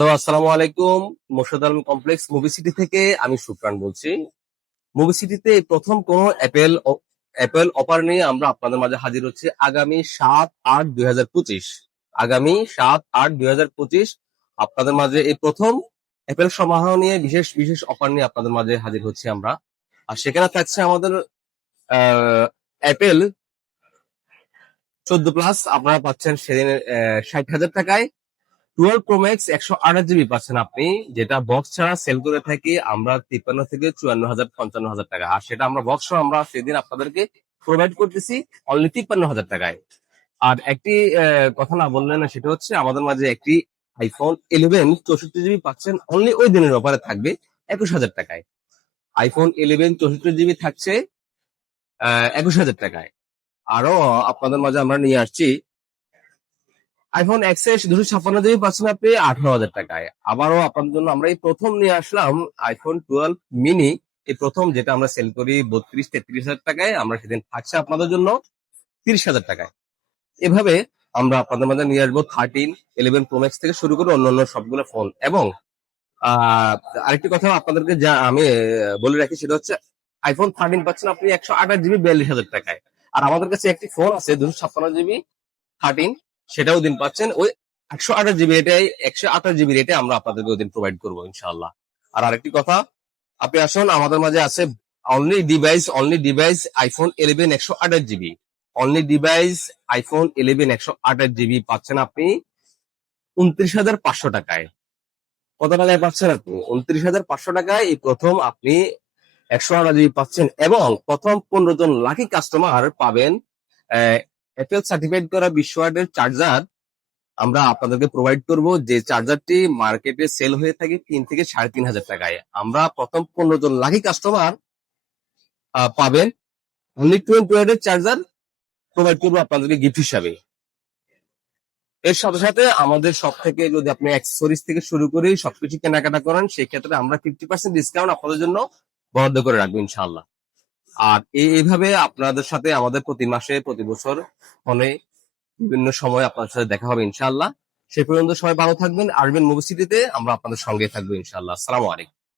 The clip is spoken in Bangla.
তো আসসালামু আলাইকুম। Morshed Alam complex movie city থেকে আমি সুপ্রান বলছি। মুভি সিটিতে প্রথম কোন অ্যাপেল অফার নিয়ে আমরা আপনাদের মাঝে হাজির হচ্ছি আগামী 7/8/2025। আগামী 7/8/2025 আপনাদের মাঝে এই প্রথম অ্যাপেল সমারোহ নিয়ে বিশেষ বিশেষ অফার নিয়ে আপনাদের মাঝে হাজির হচ্ছি আমরা। আর সেখানে থাকছে আমাদের অ্যাপেল 14 প্লাস আপনারা পাচ্ছেন সেদিন 60,000 টাকায়। 12 Pro Max 128 GB পাচ্ছেন আপনি, যেটা বক্স ছাড়া সেল করে থাকি আমরা 53 থেকে 54,000 55,000 টাকা। আর সেটা আমরা বক্স সহ আমরা সেদিন আপনাদেরকে প্রোভাইড করতেছি অনলি 53,000 টাকায়। আর একটি কথা না বললে না, সেটা হচ্ছে আমাদের মাঝে একটি আইফোন 11 64 GB পাচ্ছেন অনলি ওই দিনের অফারে থাকবে 21,000 টাকায়। আইফোন 11 64 GB থাকছে 21,000 টাকায়। আরো আপনাদের মাঝে আমরা নিয়ে আসছি আইফোন এক্সএস 256 GB পাচ্ছেন আপনি 18,000 টাকায়। আবারও আপনাদের জন্য আমরা এই প্রথম নিয়ে আসলাম আইফোন 12 মিনি। এই প্রথম যেটা আমরা সেল করি 32-33,000 টাকায়, আমরা সেদিন থাকছে আপনাদের জন্য 30,000 টাকায়। এভাবে আমরা আপনাদের মাঝে নিয়ে আসবো 13, 11 Pro Max থেকে শুরু করে অন্যান্য সবগুলো ফোন। এবং আহ আরেকটি কথা আপনাদেরকে যা আমি বলে রাখি, সেটা হচ্ছে আইফোন 13 পাচ্ছেন আপনি 128 GB 42,000 টাকায়। আর আমাদের কাছে একটি ফোন আছে 256 GB 13, সেটাও দিন পাচ্ছেন ওই 128 GB রেটে, 128 GB রেটে আমরা আপনাদেরকে ওই দিন প্রোভাইড করবো ইনশাআল্লাহ। আর আরেকটি কথা, আপনি আসুন, আমাদের মাঝে আছে only device iPhone 11 128 GB। Only device iPhone 11 128 GB পাচ্ছেন আপনি 29,500 টাকায়। কত টাকায় পাচ্ছেন আপনি? 29,500 টাকায় এই প্রথম আপনি 128 GB পাচ্ছেন। এবং প্রথম 15 জন লাকি কাস্টমার পাবেন অ্যাপেল সার্টিফাইড করা 20 ওয়াটের চার্জার। আমরা আপনাদেরকে প্রোভাইড করব, যে চার্জারটি মার্কেটে সেল হয়ে থাকে 3 থেকে 3,500 টাকায়। আমরা প্রথম 15 জন লাকি কাস্টমার পাবেন অনলি 20 ওয়াটের চার্জার প্রোভাইড করবো আপনাদেরকে গিফট হিসাবে। এর সাথে সাথে আমাদের সব থেকে যদি আপনি অ্যাক্সেসরিজ থেকে শুরু করে সবকিছু কেনাকাটা করেন, সেক্ষেত্রে আমরা 50% ডিসকাউন্ট আপনাদের জন্য বরাদ্দ করে রাখবো ইনশাআল্লাহ। আর এইভাবে আপনাদের সাথে আমাদের প্রতি মাসে প্রতি বছর ফোনে বিভিন্ন সময় আপনার সাথে দেখা হবে ইনশাআল্লাহ। সেই পর্যন্ত সবাই ভালো থাকবেন, আসবেন মুভি সিটিতে, আমরা আপনাদের সঙ্গে থাকবো ইনশাআল্লাহ। আসসালামু আলাইকুম।